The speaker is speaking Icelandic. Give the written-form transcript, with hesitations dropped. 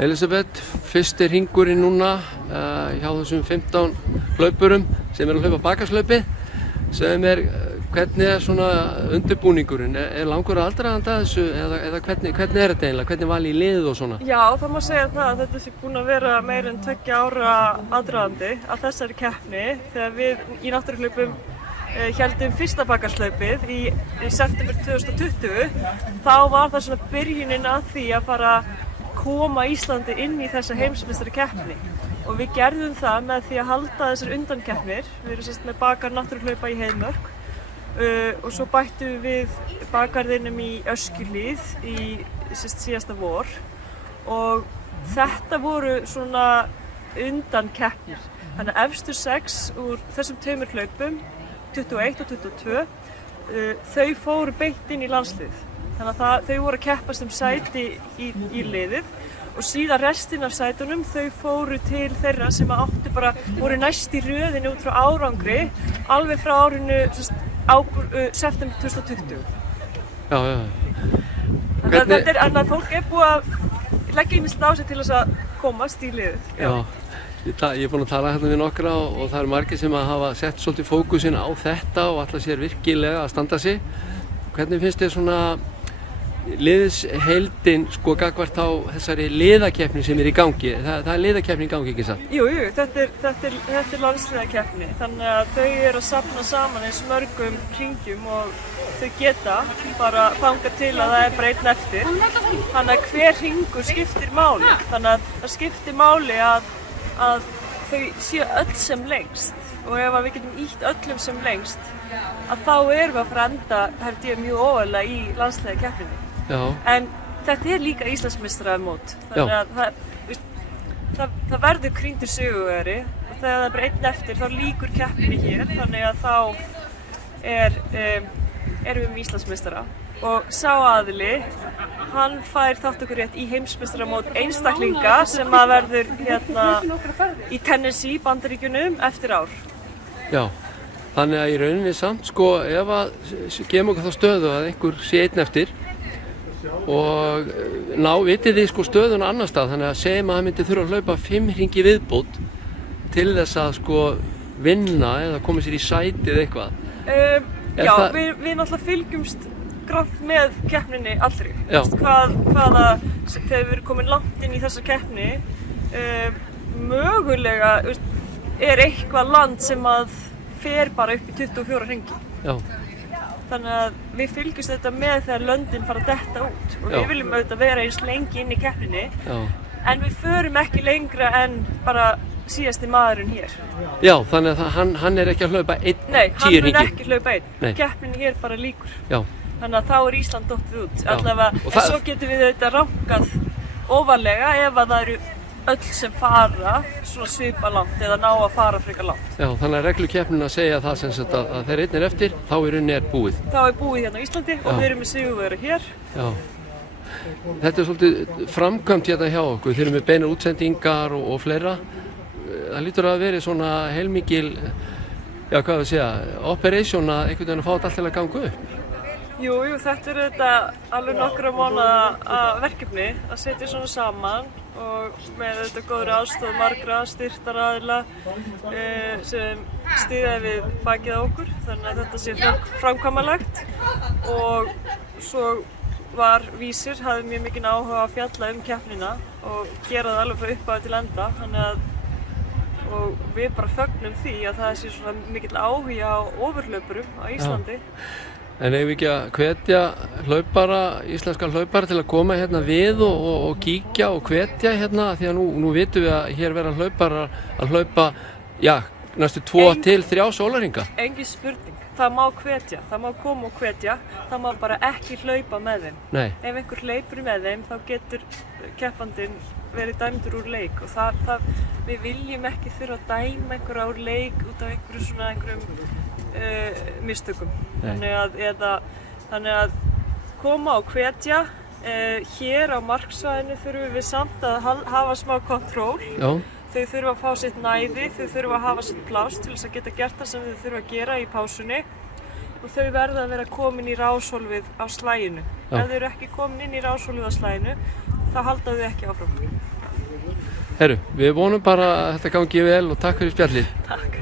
Elísabet, fyrsti hringurinn núna hjá þessum 15 hlaupurum sem að hlaupa bakarslaupið. Segðu hvernig svona undirbúningurinn? Langur aðdragandi að þessu eða hvernig þetta eiginlega? Hvernig valið í liðið og svona? Já, það má segja það að þetta sé búin að vera meira en 2 ára aðdragandi að þessari keppni þegar við í náttúruhlaupum héldum fyrsta bakarslaupið í september 2020. Þá var það svona byrjunin að því að fara koma Íslandi inn í þessa heimsmeistarakeppni og við gerðum það með því að halda þessar undankeppnir. Við erum með bakar náttúruhlaupa í Heiðmörk og svo bættum við bakarðinum í Öskjuhlíð í síðasta vor og þetta voru svona undankeppnir. Þannig að efstu 6 úr þessum 2 hlaupum, 21 og 22, þau fóru beint inn í landslið. Þannig að þau voru að keppast sæti í liðið og síðan restin af sætunum þau fóru til þeirra sem voru næst í röðinni út frá árangri alveg frá árinu september 2020. Já. Þannig að fólk búið að leggja ýmislegt á sig til þess að komast í liðið. Já. Ég búinn að tala hérna við nokkra og það margir sem hafa sett svolítið fókusinn á þetta og ætla sér virkilega að standa sig. Hvernig finnst þér svona liðsheildin gagnvart á þessari liðakeppni sem í gangi? Það liðakeppni í gangi, ekki satt? Jú, þetta er landsliðakeppni, þannig að þau eru að safna saman eins mörgum hringjum og þau geta bara þangað til að það bara einn eftir. Þannig að hver hringur skiptir máli, þannig að það skiptir máli að þau séu öll sem lengst og ef við getum ýtt öllum sem lengst að þá erum við að fara að enda, held ég, mjög óvarlega í landsliðakeppninni. Já. En þetta líka Íslandsmeistaramót, þannig að það verður krýndur sigurvegari og þegar það er bara einn eftir þá lýkur keppninni hér, þannig að þá erum við með Íslandsmeistara og sá aðili, hann fær þátttökurétt í heimsmeistaramót einstaklinga sem að verður hérna í Tennessee, Bandaríkjunum, eftir ár. Já, þannig að í rauninni samt ef að gefum okkur þá stöðu að einhver sé einn eftir og vitið þið stöðuna annar stað, þannig að segjum að það myndi þurfa að hlaupa 5 hringi viðbót til þess að vinna eða koma sér í sætið eitthvað. Já, við náttúrulega fylgjumst grannt með keppninni allri. Þegar við erum komin langt inn í þessa keppni, mögulega er eitthvað land sem að fer bara upp í 24 hringi. Já. Þannig að við fylgjumst þetta með þegar löndin fara að detta út og við viljum auðvitað vera eins lengi inn í keppninni. Já. En við förum ekki lengra en bara síðasti maðurinn hér. Já, þannig að hann er ekki að hlaupa 10 hringi. Nei, hann mun ekki hlaupa 1. Keppninni hér bara lýkur. Já. Þannig að þá er Ísland dottið út. Allavega, en svo getum við auðvitað rankað ofarlega ef að það eru öll sem fara svona svipa langt eða ná að fara frekar langt. Já, þannig að reglukeppnin að segja það sem sagt að þegar einn er eftir, þá í rauninni er búið. Þá er búið hérna á Íslandi og við erum með sigurvegara hér. Já. Þetta er svolítið framkvæmt hérna hjá okkur. Þeir eru með beinar útsendingar og fleira. Það lítur að vera svona heilmikil, operation að einhvern veginn að fá þetta allt til að ganga upp. Jú, þetta er þetta alveg nokkra mánaða verkefni að setja svona saman og með þetta góðri aðstoð margra styrktaraðila sem styðja við bakið á okkur, þannig að þetta sé framkvæmanlegt og svo var Vísir, hafði mjög mikinn áhuga að fjalla keppnina og gera það alveg frá upphafi til enda, þannig að og við bara fögnum því að það sé svona mikill áhugi á ofurhlaupurum á Íslandi. En eigum við ekki að hvetja íslenska hlaupara til að koma hérna við og kíkja og hvetja hérna því að nú vitum við að hér vera hlaupara að hlaupa, næstu 2 til 3 sólarhringa. Engin spurning, það má hvetja, það má koma og hvetja, það má bara ekki hlaupa með þeim. Nei. Ef einhver hlaupur með þeim þá getur keppandinn verið dæmdur úr leik og við viljum ekki þurfa að dæma einhverja úr leik út af einhverjum mistökum. Þannig að koma og hvetja. Hér á marksvæðinu þurfum við samt að hafa smá kontról. Já. Þau þurfa að fá sitt næði, þau þurfa að hafa sitt pláss til þess að geta gert það sem þau þurfa að gera í pásunni og þau verða að vera komin í rashólfið á slaginu. Ef þau eru ekki komin inn í rashólfið á slaginu, þá halda þau ekki áfram. Herru, við vonum bara að þetta gangi vel og takk fyrir spjallið. Takk.